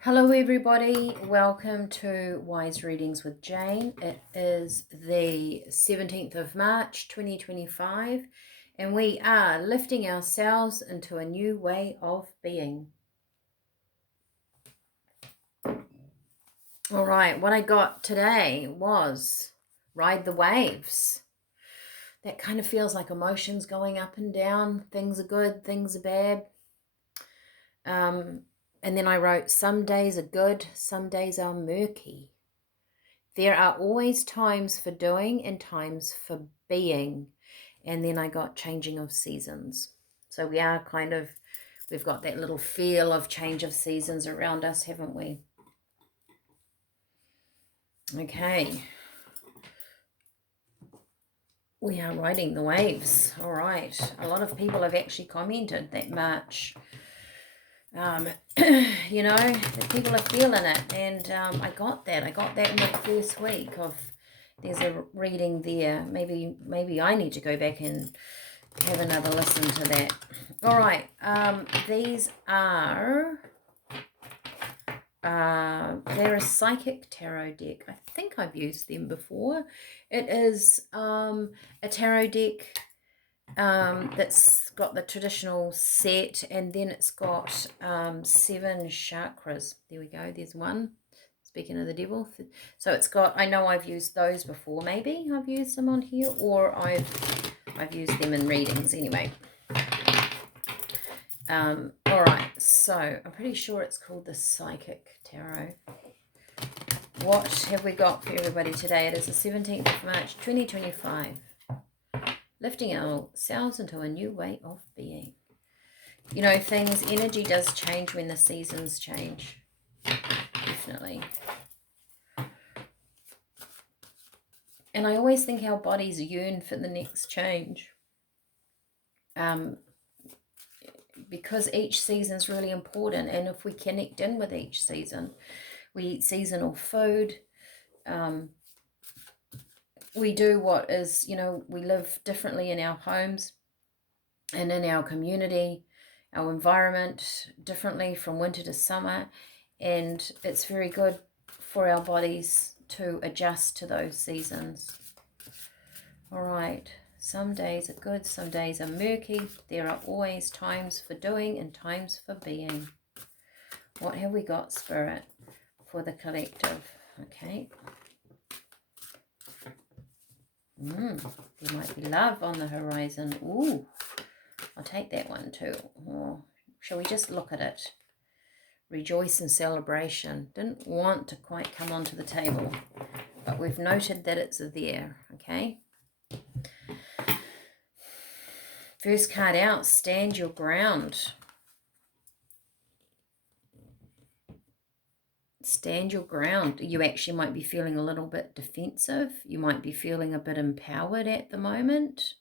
Hello everybody, welcome to Wise Readings with Jane. It is the 17th of March 2025 and we are lifting ourselves into a new way of being. All right, what I got today was Ride the Waves. That kind of feels like emotions going up and down. Things are good, things are bad. And then I wrote, some days are good, some days are murky. There are always times for doing and times for being. And then I got changing of seasons. So we are we've got that little feel of change of seasons around us, haven't we? Okay. We are riding the waves. All right. A lot of people have actually commented that March. That people are feeling it. And I got that. I got that in the first week of, there's a reading there. Maybe I need to go back and have another listen to that. All right. These are... they're a psychic tarot deck. I think I've used them before. It is a tarot deck that's got the traditional set, and then it's got 7 chakras. There we go. There's one. Speaking of the devil. So it's got, I know I've used those before. Maybe I've used them on here, or I've used them in readings anyway. All right, so I'm pretty sure it's called the Psychic Tarot. What have we got for everybody today? It is the 17th of March, 2025. Lifting ourselves into a new way of being. You know, energy does change when the seasons change. Definitely. And I always think our bodies yearn for the next change. Because each season is really important, and if we connect in with each season, we eat seasonal food, we do what is, we live differently in our homes and in our community, our environment differently from winter to summer, and it's very good for our bodies to adjust to those seasons. All right. Some days are good, some days are murky. There are always times for doing and times for being. What have we got, Spirit, for the collective? Okay. There might be love on the horizon. Ooh, I'll take that one too. Oh, shall we just look at it? Rejoice and celebration. Didn't want to quite come onto the table, but we've noted that it's there, okay? First card out, stand your ground. Stand your ground. You actually might be feeling a little bit defensive. You might be feeling a bit empowered at the moment.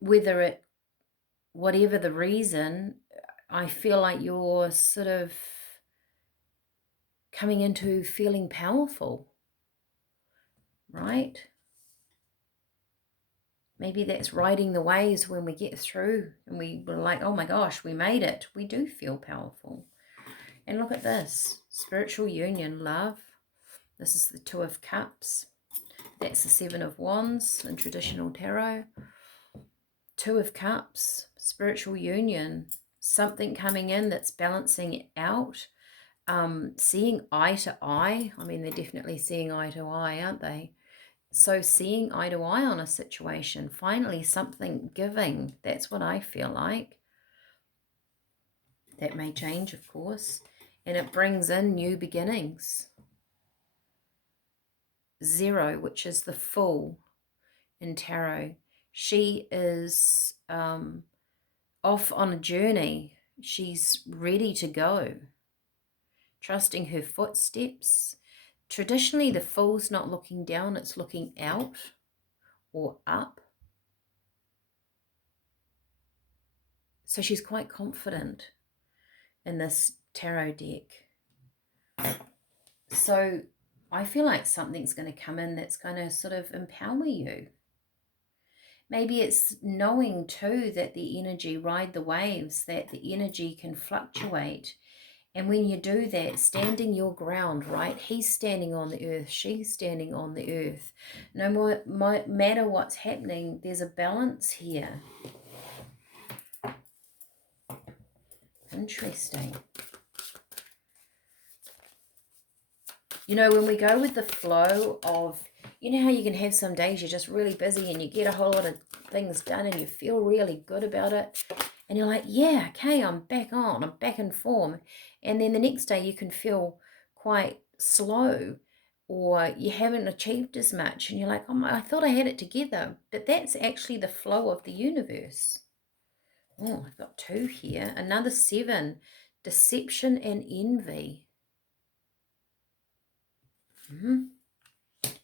Whatever the reason, I feel like you're sort of coming into feeling powerful, right? Maybe that's riding the waves when we get through and we're like, oh my gosh, we made it. We do feel powerful. And look at this, spiritual union, love. This is the 2 of Cups. That's the 7 of Wands in traditional tarot. 2 of Cups, spiritual union, something coming in that's balancing it out. Seeing eye to eye. I mean, they're definitely seeing eye to eye, aren't they? So seeing eye to eye on a situation, finally something giving. That's what I feel like. That may change, of course. And it brings in new beginnings. 0, which is the Fool in tarot. She is off on a journey. She's ready to go. Trusting her footsteps. Traditionally, the Fool's not looking down, it's looking out or up. So she's quite confident in this tarot deck. So I feel like something's going to come in that's going to sort of empower you. Maybe it's knowing too that the energy, ride the waves, that the energy can fluctuate. And when you do that, standing your ground, right? He's standing on the earth. She's standing on the earth. No matter what's happening, there's a balance here. Interesting. You know, when we go with the flow of, you know how you can have some days you're just really busy and you get a whole lot of things done and you feel really good about it. And you're like, yeah, okay, I'm back on, I'm back in form. And then the next day you can feel quite slow or you haven't achieved as much. And you're like, oh my, I thought I had it together. But that's actually the flow of the universe. Oh, I've got 2 here. Another 7, deception and envy.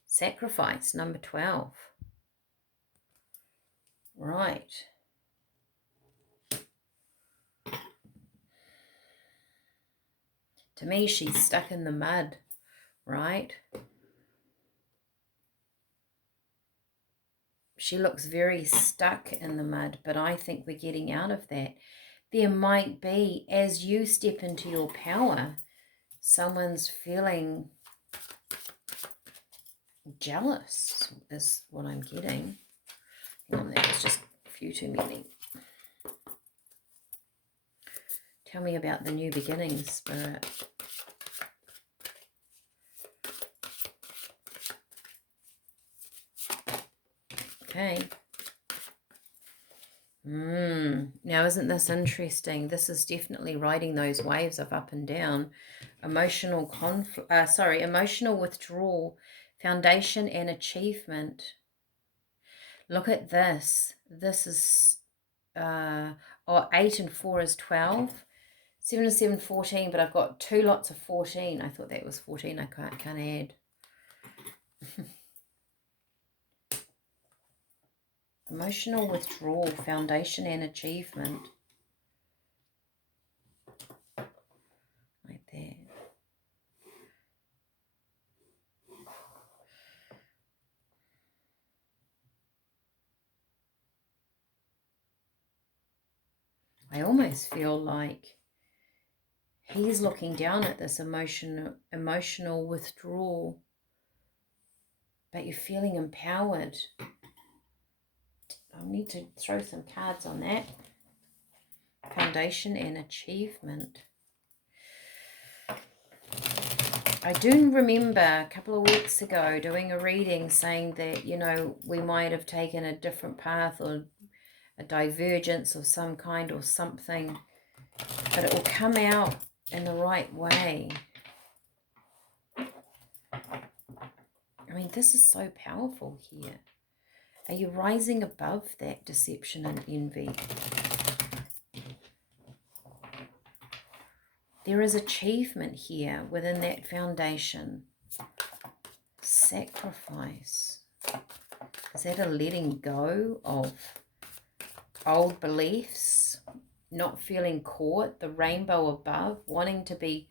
Sacrifice, number 12. Right. To me, she's stuck in the mud, right? She looks very stuck in the mud, but I think we're getting out of that. There might be, as you step into your power, someone's feeling jealous, is what I'm getting. Hang on, that was just a few too many. Tell me about the new beginnings, Spirit. Okay. Now, isn't this interesting? This is definitely riding those waves of up and down. Emotional emotional withdrawal, foundation and achievement. Look at this. This is 8 and 4 is 12. 7 and 7, 14, but I've got 2 lots of 14. I thought that was 14. I can't add. Emotional withdrawal, foundation and achievement. Like that. I almost feel like he's looking down at this emotional withdrawal, but you're feeling empowered. I need to throw some cards on that. Foundation and achievement. I do remember a couple of weeks ago doing a reading saying that, you know, we might have taken a different path or a divergence of some kind or something, but it will come out in the right way. I mean, this is so powerful here. Are you rising above that deception and envy? There is achievement here within that foundation. Sacrifice. Is that a letting go of old beliefs? Not feeling caught? The rainbow above? Wanting to be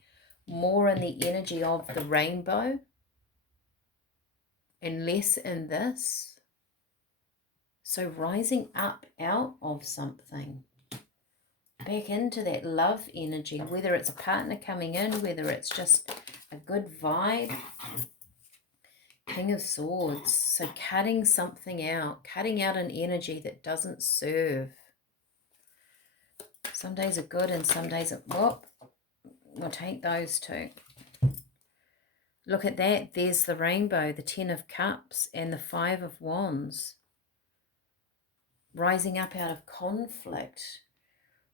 more in the energy of the rainbow? And less in this? So rising up out of something. Back into that love energy, whether it's a partner coming in, whether it's just a good vibe. King of Swords. So cutting something out, cutting out an energy that doesn't serve. Some days are good and some days are, whoop, we'll take those 2. Look at that. There's the rainbow, the 10 of Cups and the 5 of Wands. Rising up out of conflict.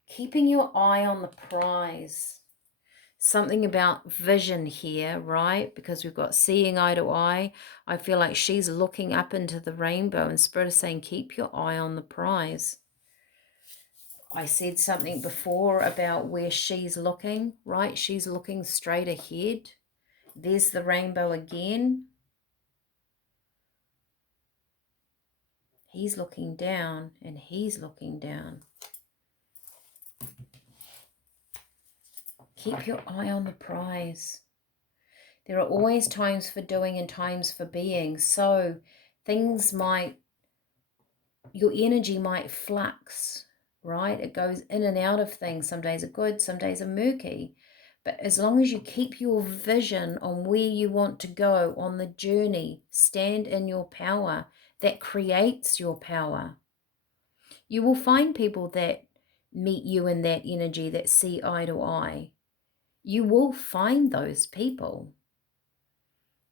Keeping your eye on the prize. Something about vision here, right? Because we've got seeing eye to eye. I feel like she's looking up into the rainbow and Spirit is saying, keep your eye on the prize. I said something before about where she's looking, right? She's looking straight ahead. There's the rainbow again. He's looking down and he's looking down. Keep your eye on the prize. There are always times for doing and times for being. So things might your energy might flux, right? It goes in and out of things. Some days are good, some days are murky. But as long as you keep your vision on where you want to go on the journey, stand in your power, that creates your power. You will find people that meet you in that energy, that see eye to eye. You will find those people.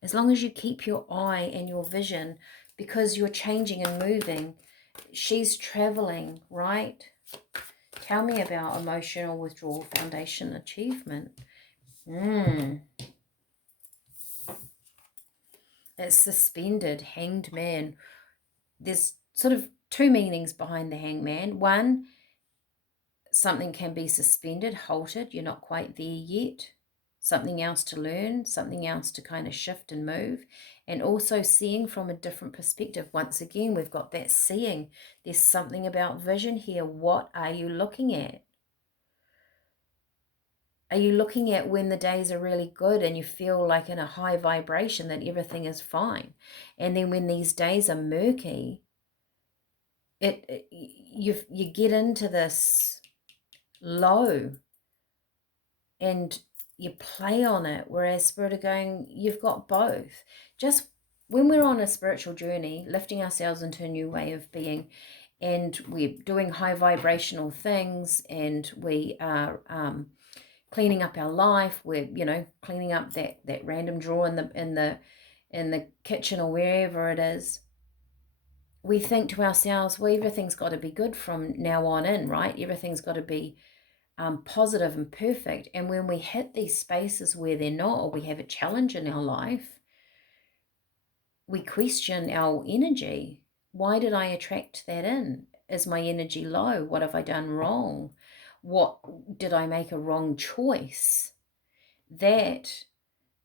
As long as you keep your eye and your vision, because you're changing and moving, she's traveling, right? Tell me about emotional withdrawal foundation achievement. It's suspended, hanged man. There's sort of two meanings behind the hanged man. One, something can be suspended, halted. You're not quite there yet. Something else to learn, something else to kind of shift and move. And also seeing from a different perspective. Once again, we've got that seeing. There's something about vision here. What are you looking at? Are you looking at when the days are really good and you feel like in a high vibration that everything is fine? And then when these days are murky, you get into this low and you play on it, whereas Spirit are going, you've got both. Just when we're on a spiritual journey, lifting ourselves into a new way of being, and we're doing high vibrational things, and we are cleaning up our life, we're cleaning up that random drawer in the kitchen or wherever it is. We think to ourselves, well, everything's got to be good from now on in, right? Everything's got to be positive and perfect. And when we hit these spaces where they're not, or we have a challenge in our life, we question our energy. Why did I attract that in? Is my energy low? What have I done wrong? What did I make a wrong choice? That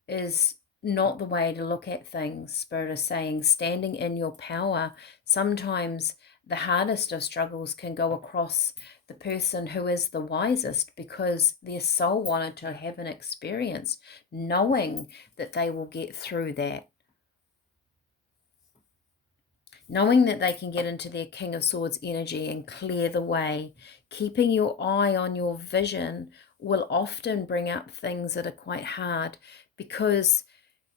is not the way to look at things. Spirit is saying, standing in your power. Sometimes the hardest of struggles can go across the person who is the wisest, because their soul wanted to have an experience knowing that they will get through that. Knowing that they can get into their King of Swords energy and clear the way. Keeping your eye on your vision will often bring up things that are quite hard, because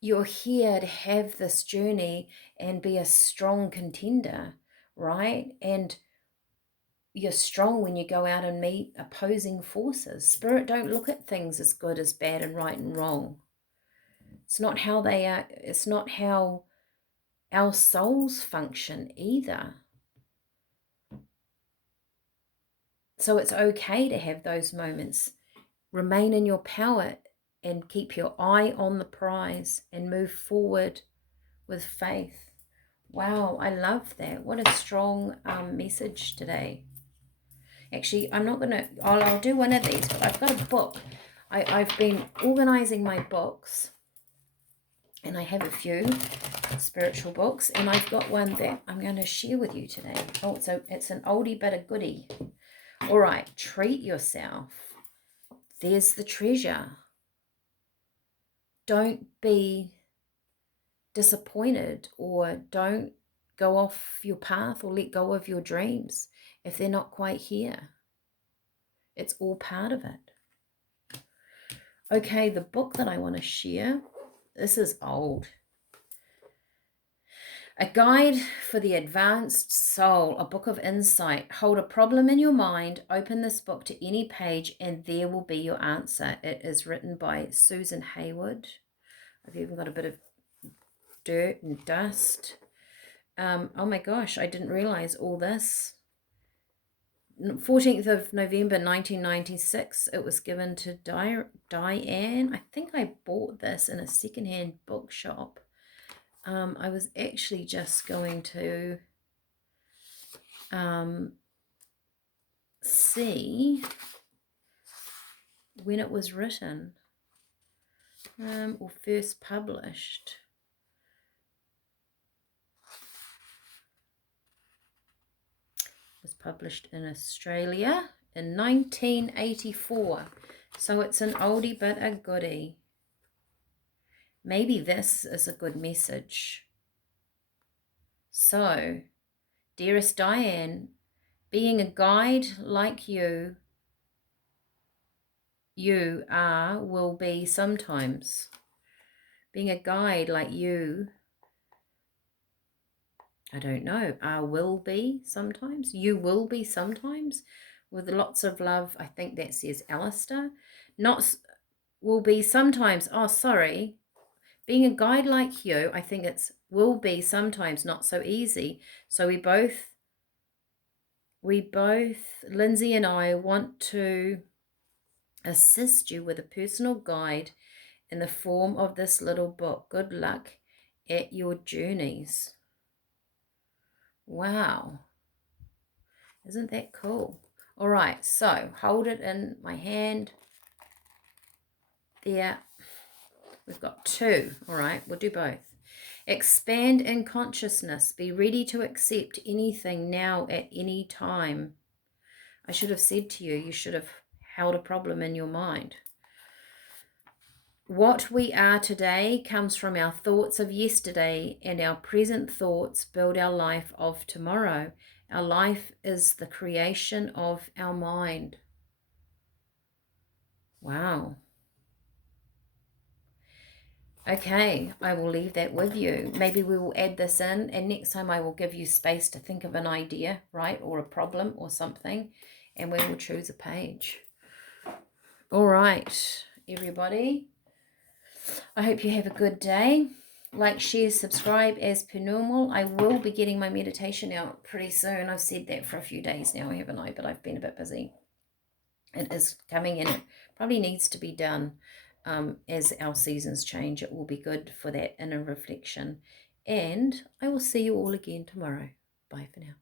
you're here to have this journey and be a strong contender, right? And you're strong when you go out and meet opposing forces. Spirit don't look at things as good, as bad, and right and wrong. It's not how they are. It's not how our souls function either. So it's okay to have those moments. Remain in your power and keep your eye on the prize and move forward with faith. Wow, I love that. What a strong message today. Actually, I'm not going to, I'll do one of these, but I've got a book. I've been organizing my books, and I have a few spiritual books, and I've got one that I'm going to share with you today. Oh, so it's an oldie but a goodie. All right, treat yourself. There's the treasure. Don't be disappointed, or don't go off your path or let go of your dreams if they're not quite here. It's all part of it. Okay, the book that I want to share, this is old. A Guide for the Advanced Soul, a book of insight. Hold a problem in your mind, open this book to any page, and there will be your answer. It is written by Susan Hayward. I've even got a bit of dirt and dust. Oh my gosh, I didn't realize all this. 14th of November 1996, it was given to Diane. I think I bought this in a secondhand bookshop. I was actually just going to see when it was written, or first published. It was published in Australia in 1984. So it's an oldie but a goodie. Maybe this is a good message. So, Dearest Diane, being a guide like you will be sometimes. Being a guide like you, I don't know, will be sometimes. You will be sometimes. With lots of love, I think that says Alistair. Not will be sometimes. Oh, sorry. Being a guide like you, I think it's will be sometimes not so easy. So we both, Lindsay and I, want to assist you with a personal guide in the form of this little book. Good luck at your journeys. Wow. Isn't that cool? All right, so hold it in my hand. There. We've got 2. All right, we'll do both. Expand in consciousness. Be ready to accept anything now at any time. I should have said to you, you should have held a problem in your mind. What we are today comes from our thoughts of yesterday, and our present thoughts build our life of tomorrow. Our life is the creation of our mind. Wow. Okay, I will leave that with you. Maybe we will add this in, and next time I will give you space to think of an idea, right, or a problem or something, and we will choose a page. All right, everybody. I hope you have a good day. Like, share, subscribe as per normal. I will be getting my meditation out pretty soon. I've said that for a few days now, haven't I? But I've been a bit busy. It is coming in. It probably needs to be done as our seasons change. It will be good for that inner reflection. And I will see you all again tomorrow. Bye for now.